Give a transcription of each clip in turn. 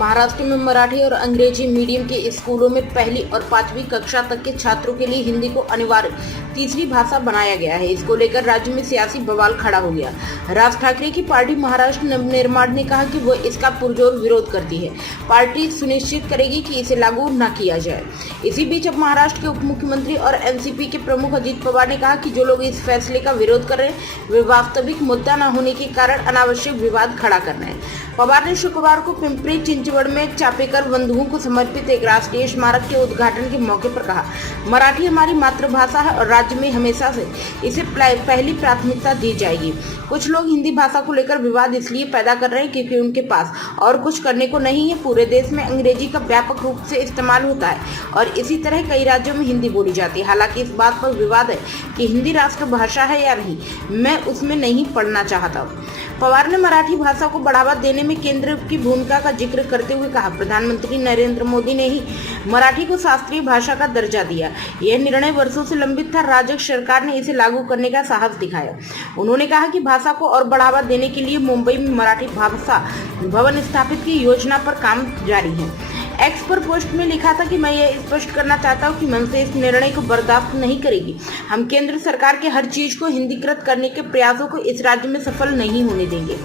महाराष्ट्र में मराठी और अंग्रेजी मीडियम के स्कूलों में पहली और 5वीं कक्षा तक के छात्रों के लिए हिंदी को अनिवार्य तीसरी भाषा बनाया गया है। इसको लेकर राज्य में सियासी बवाल खड़ा हो गया। राज ठाकरे की पार्टी महाराष्ट्र नवनिर्माण ने कहा कि वह इसका पुरजोर विरोध करती है। पार्टी सुनिश्चित करेगी कि इसे लागू न किया जाए। इसी बीच अब महाराष्ट्र के उप मुख्यमंत्री और एनसीपी के प्रमुख अजित पवार ने कहा कि जो लोग इस फैसले का विरोध कर रहे हैं वे वास्तविक मुद्दा न होने के कारण अनावश्यक विवाद खड़ा कर रहे हैं। पवार ने शुक्रवार को पिंपरी चिंचवड़ में चापेकर बंधुओं को समर्पित एक राष्ट्रीय स्मारक के उद्घाटन के मौके पर कहा, मराठी हमारी मातृभाषा है और राज्य में हमेशा से इसे पहली प्राथमिकता दी जाएगी। कुछ लोग हिंदी भाषा को लेकर विवाद इसलिए पैदा कर रहे हैं क्योंकि उनके पास और कुछ करने को नहीं है। पूरे देश में अंग्रेजी का व्यापक रूप से इस्तेमाल होता है और इसी तरह कई राज्यों में हिंदी बोली जाती है। हालांकि इस बात पर विवाद है कि हिंदी राष्ट्रभाषा है या नहीं, मैं उसमें नहीं पढ़ना चाहता। पवार ने मराठी भाषा को बढ़ावा देने में केंद्र की भूमिका का जिक्र करते हुए कहा, प्रधानमंत्री नरेंद्र मोदी ने ही मराठी को शास्त्रीय भाषा का दर्जा दिया। यह निर्णय वर्षों से लंबित था। राज्य सरकार ने इसे लागू करने का साहस दिखाया। उन्होंने कहा कि भाषा को और बढ़ावा देने के लिए मुंबई में मराठी भाषा भवन स्थापित की योजना पर काम जारी है। एक्स पर पोस्ट में लिखा था कि मैं ये स्पष्ट करना चाहता हूँ कि मनसे इस निर्णय को बर्दाश्त नहीं करेगी। हम केंद्र सरकार के हर चीज को हिंदीकृत करने के प्रयासों को इस राज्य में सफल नहीं होने देंगे।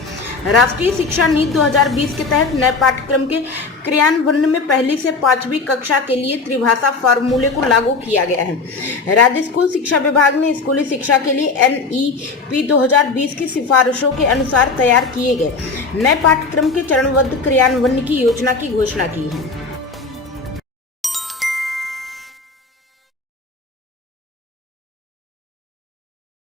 राष्ट्रीय शिक्षा नीति 2020 के तहत नए पाठ्यक्रम के क्रियान्वयन में पहली से 5वीं कक्षा के लिए त्रिभाषा फार्मूले को लागू किया गया है। राज्य स्कूल शिक्षा विभाग ने स्कूली शिक्षा के लिए NEP 2020 की सिफारिशों के अनुसार तैयार किए गए नए पाठ्यक्रम के चरणबद्ध क्रियान्वयन की योजना की घोषणा की है।